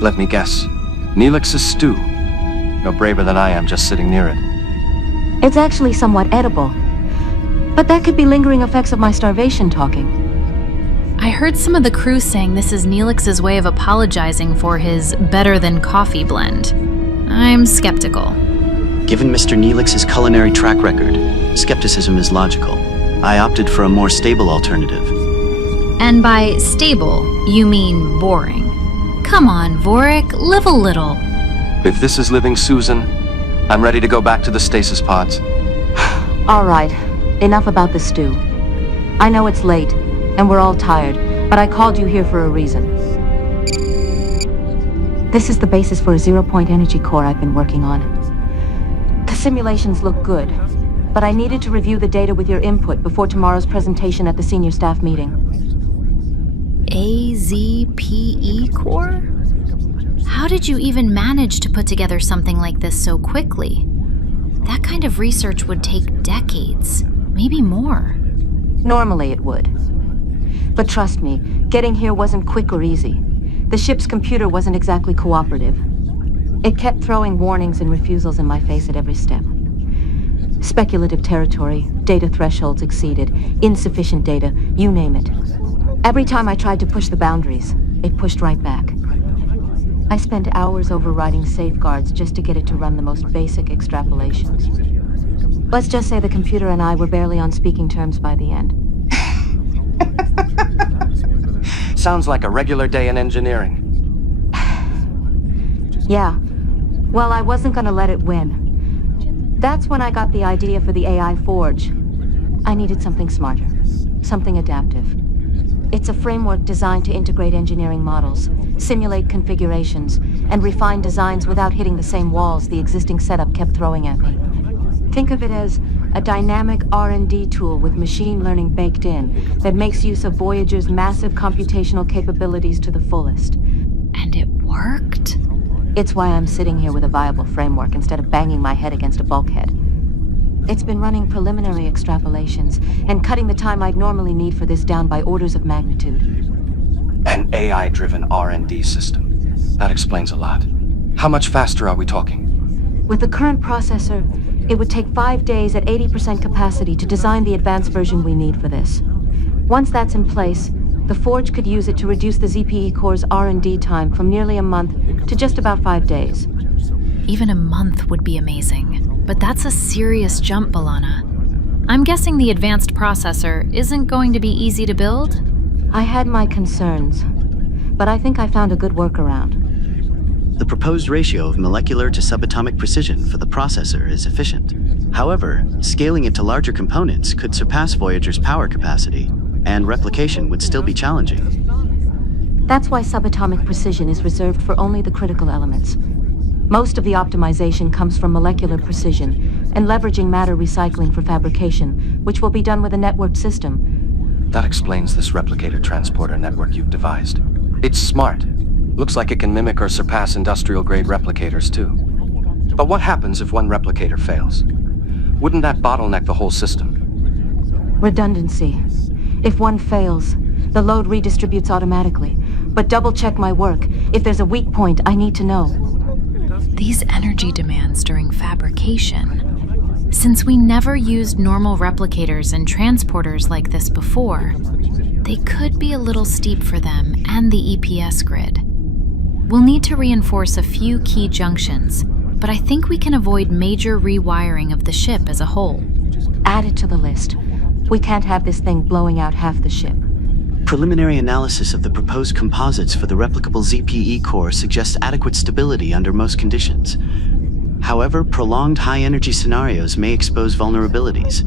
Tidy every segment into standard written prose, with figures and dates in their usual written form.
Let me guess. Neelix's stew. You're braver than I am just sitting near it. It's actually somewhat edible. But that could be lingering effects of my starvation talking. I heard some of the crew saying this is Neelix's way of apologizing for his better-than-coffee blend. I'm skeptical. Given Mr. Neelix's culinary track record, skepticism is logical. I opted for a more stable alternative. And by stable, you mean boring. Come on, Vorik, live a little. If this is living, Susan, I'm ready to go back to the stasis pods. All right, enough about the stew. I know it's late, and we're all tired, but I called you here for a reason. This is the basis for a zero-point energy core I've been working on. The simulations look good, but I needed to review the data with your input before tomorrow's presentation at the senior staff meeting. AZPE core? How did you even manage to put together something like this so quickly? That kind of research would take decades, maybe more. Normally it would. But trust me, getting here wasn't quick or easy. The ship's computer wasn't exactly cooperative. It kept throwing warnings and refusals in my face at every step. Speculative territory, data thresholds exceeded, insufficient data, you name it. Every time I tried to push the boundaries, it pushed right back. I spent hours overriding safeguards just to get it to run the most basic extrapolations. Let's just say the computer and I were barely on speaking terms by the end. Sounds like a regular day in engineering. Yeah. Well, I wasn't gonna let it win. That's when I got the idea for the AI Forge. I needed something smarter, something adaptive. It's a framework designed to integrate engineering models, simulate configurations, and refine designs without hitting the same walls the existing setup kept throwing at me. Think of it as a dynamic R&D tool with machine learning baked in that makes use of Voyager's massive computational capabilities to the fullest. And it worked? It's why I'm sitting here with a viable framework instead of banging my head against a bulkhead. It's been running preliminary extrapolations and cutting the time I'd normally need for this down by orders of magnitude. An AI-driven R&D system. That explains a lot. How much faster are we talking? With the current processor, it would take 5 days at 80% capacity to design the advanced version we need for this. Once that's in place, the Forge could use it to reduce the ZPE core's R&D time from nearly a month to just about 5 days. Even a month would be amazing. But that's a serious jump, B'Elanna. I'm guessing the advanced processor isn't going to be easy to build? I had my concerns, but I think I found a good workaround. The proposed ratio of molecular to subatomic precision for the processor is efficient. However, scaling it to larger components could surpass Voyager's power capacity, and replication would still be challenging. That's why subatomic precision is reserved for only the critical elements. Most of the optimization comes from molecular precision and leveraging matter recycling for fabrication, which will be done with a networked system. That explains this Replicator-Transporter Network you've devised. It's smart. Looks like it can mimic or surpass industrial-grade replicators, too. But what happens if one replicator fails? Wouldn't that bottleneck the whole system? Redundancy. If one fails, the load redistributes automatically. But double-check my work. If there's a weak point, I need to know. These energy demands during fabrication. Since we never used normal replicators and transporters like this before, they could be a little steep for them and the EPS grid. We'll need to reinforce a few key junctions, but I think we can avoid major rewiring of the ship as a whole. Add it to the list. We can't have this thing blowing out half the ship. Preliminary analysis of the proposed composites for the replicable ZPE core suggests adequate stability under most conditions. However, prolonged high-energy scenarios may expose vulnerabilities.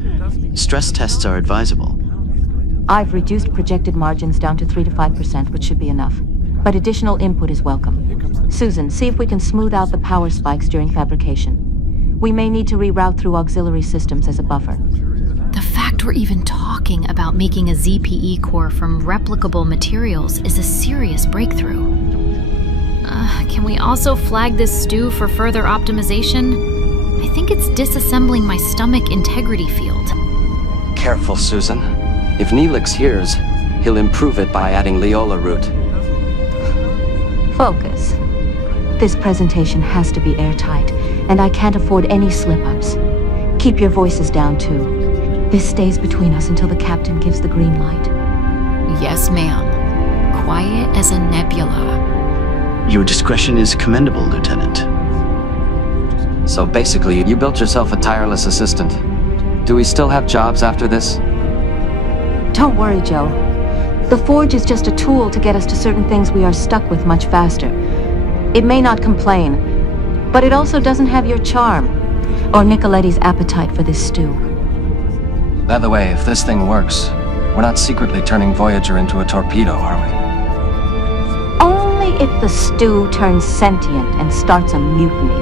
Stress tests are advisable. I've reduced projected margins down to 3 to 5%, which should be enough. But additional input is welcome. Susan, see if we can smooth out the power spikes during fabrication. We may need to reroute through auxiliary systems as a buffer. The fact we're even talking about making a ZPE core from replicable materials is a serious breakthrough. Can we also flag this stew for further optimization? I think it's disassembling my stomach integrity field. Careful, Susan. If Neelix hears, he'll improve it by adding Leola root. Focus. This presentation has to be airtight, and I can't afford any slip-ups. Keep your voices down, too. This stays between us until the captain gives the green light. Yes, ma'am. Quiet as a nebula. Your discretion is commendable, Lieutenant. So basically, you built yourself a tireless assistant. Do we still have jobs after this? Don't worry, Joe. The Forge is just a tool to get us to certain things we are stuck with much faster. It may not complain, but it also doesn't have your charm, or Nicoletti's appetite for this stew. By the way, if this thing works, we're not secretly turning Voyager into a torpedo, are we? Only if the stew turns sentient and starts a mutiny.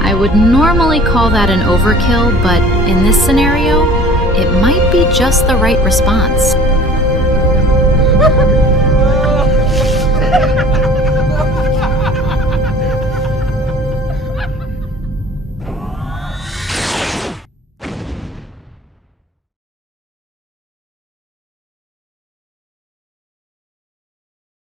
I would normally call that an overkill, but in this scenario, it might be just the right response.